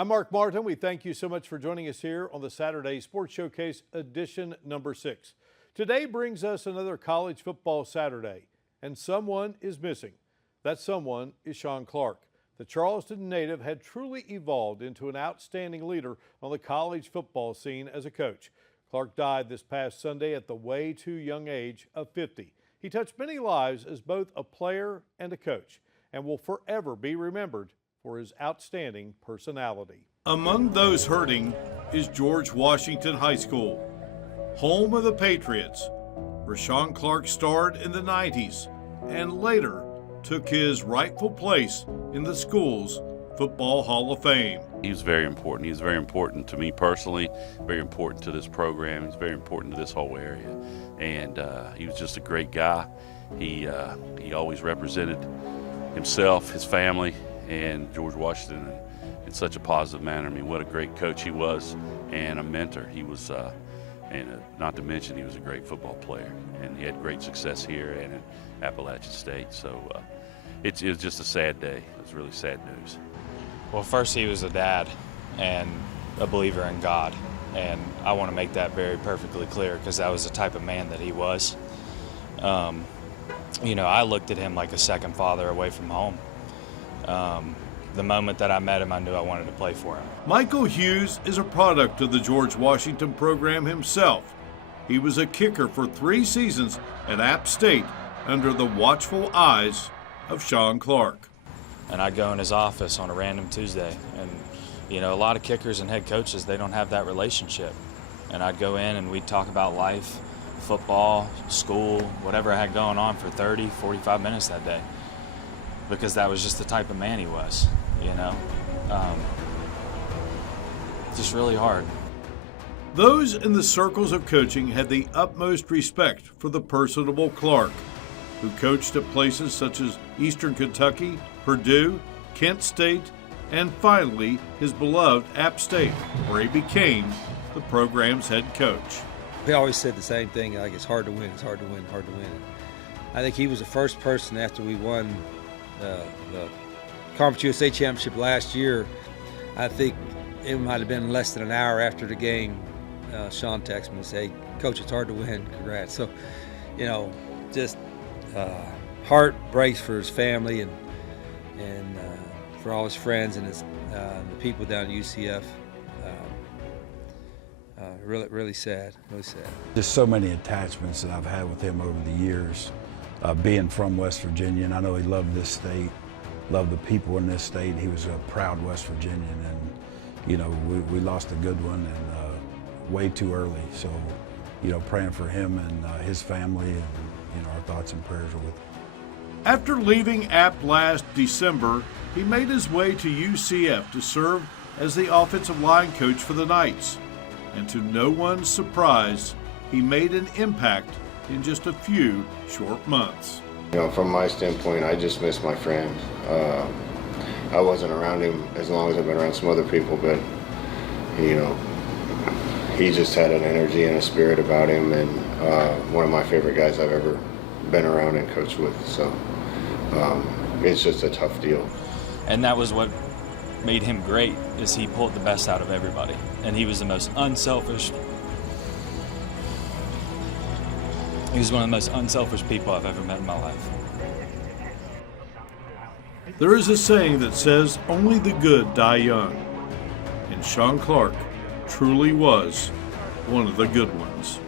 I'm Mark Martin. We thank you so much for joining us here on the Saturday Sports Showcase edition number 6. Today brings us another college football Saturday, and someone is missing. That someone is Shawn Clark. The Charleston native had truly evolved into an outstanding leader on the college football scene as a coach. Clark died this past Sunday at the way too young age of 50. He touched many lives as both a player and a coach, and will forever be remembered for his outstanding personality. Among those hurting is George Washington High School, home of the Patriots, where Shawn Clark starred in the 90s and later took his rightful place in the school's Football Hall of Fame. He was very important. He was very important to me personally, very important to this program. He's very important to this whole area. And he was just a great guy. He always represented himself, his family, and George Washington in such a positive manner. I mean, what a great coach he was and a mentor. He was, not to mention, he was a great football player, and he had great success here and in Appalachian State. So it was just a sad day. It was really sad news. Well, first, he was a dad and a believer in God, and I want to make that very perfectly clear because that was the type of man that he was. You know, I looked at him like a second father away from home. The moment that I met him, I knew I wanted to play for him. Michael Hughes is a product of the George Washington program himself. He was a kicker for 3 seasons at App State under the watchful eyes of Shawn Clark. And I'd go in his office on a random Tuesday, and you know, a lot of kickers and head coaches, they don't have that relationship. And I'd go in and we'd talk about life, football, school, whatever I had going on for 30, 45 minutes that day, because that was just the type of man he was, you know. Just really hard. Those in the circles of coaching had the utmost respect for the personable Clark, who coached at places such as Eastern Kentucky, Purdue, Kent State, and finally his beloved App State, where he became the program's head coach. We always said the same thing, like it's hard to win, it's hard to win, hard to win. I think he was the first person after we won the Conference USA Championship last year. I think it might have been less than an hour after the game, Shawn texted me and said, "Hey, Coach, it's hard to win, congrats." So, you know, just heart breaks for his family and for all his friends and his the people down at UCF. Really sad, really sad. Just so many attachments that I've had with him over the years, being from West Virginia, and I know he loved this state, loved the people in this state. He was a proud West Virginian, and you know, we lost a good one and way too early. So, you know, praying for him and his family, and you know, our thoughts and prayers are with him. After leaving App last December, he made his way to UCF to serve as the offensive line coach for the Knights. And to no one's surprise, he made an impact in just a few short months. You know, from my standpoint, I just miss my friend. I wasn't around him as long as I've been around some other people, but you know, he just had an energy and a spirit about him, and one of my favorite guys I've ever been around and coached with. So it's just a tough deal. And that was what made him great, is he pulled the best out of everybody, and he was the most unselfish. He was one of the most unselfish people I've ever met in my life. There is a saying that says only the good die young, and Shawn Clark truly was one of the good ones.